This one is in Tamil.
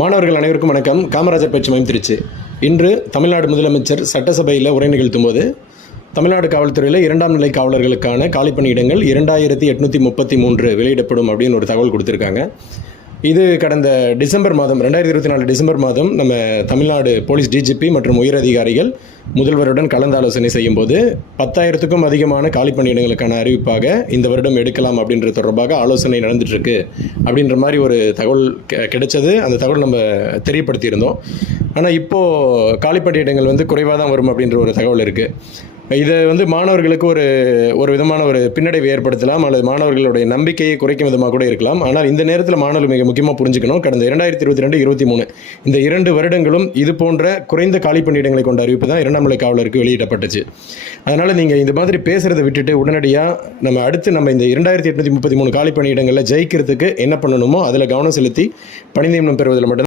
மாணவர்கள் அனைவருக்கும் வணக்கம். காமராஜர் பயிற்சி மையம் திருச்சி. இன்று தமிழ்நாடு முதலமைச்சர் சட்டசபையில் உரை நிகழ்த்தும் போது தமிழ்நாடு காவல்துறையில் 2ஆம் நிலை காவலர்களுக்கான காலிப்பணியிடங்கள் 2833 வெளியிடப்படும் அப்படின்னு ஒரு தகவல் கொடுத்துருக்காங்க. இது கடந்த டிசம்பர் மாதம் 2024 டிசம்பர் மாதம் நம்ம தமிழ்நாடு போலீஸ் டிஜிபி மற்றும் உயர் அதிகாரிகள் முதல்வருடன் கலந்தாலோசனை செய்யும் போது 10,000க்கும் அதிகமான காலிப்பணியிடங்களுக்கான அறிவிப்பாக இந்த வருடம் எடுக்கலாம் அப்படின்ற தொடர்பாக ஆலோசனை நடந்துட்டுருக்கு அப்படின்ற மாதிரி ஒரு தகவல் கிடைச்சது. அந்த தகவல் நம்ம தெரியப்படுத்தியிருந்தோம். ஆனால் இப்போது காலிப்பணியிடங்கள் குறைவாக தான் வரும் அப்படின்ற ஒரு தகவல் இருக்குது. இதை மாணவர்களுக்கு ஒரு விதமான ஒரு பின்னடைவை ஏற்படுத்தலாம், அல்லது மாணவர்களுடைய நம்பிக்கையை குறைக்கும் விதமாக கூட இருக்கலாம். ஆனால் இந்த நேரத்தில் மாணவர்கள் மிக முக்கியமாக புரிஞ்சுக்கணும், கடந்த 2022-23 இந்த 2 வருடங்களும் இது போன்ற குறைந்த காலிப்பணியிடங்களை கொண்ட அறிவிப்பு தான் 2ஆம் நிலை காவலருக்கு வெளியிடப்பட்டுச்சு. அதனால் நீங்கள் இந்த மாதிரி பேசுகிறத விட்டுட்டு உடனடியாக அடுத்து இந்த 2833 காலிப்பணியிடங்களில் ஜெயிக்கிறதுக்கு என்ன பண்ணணுமோ அதில் கவனம் செலுத்தி பணி நியமனம் பெறுவதில் மட்டும்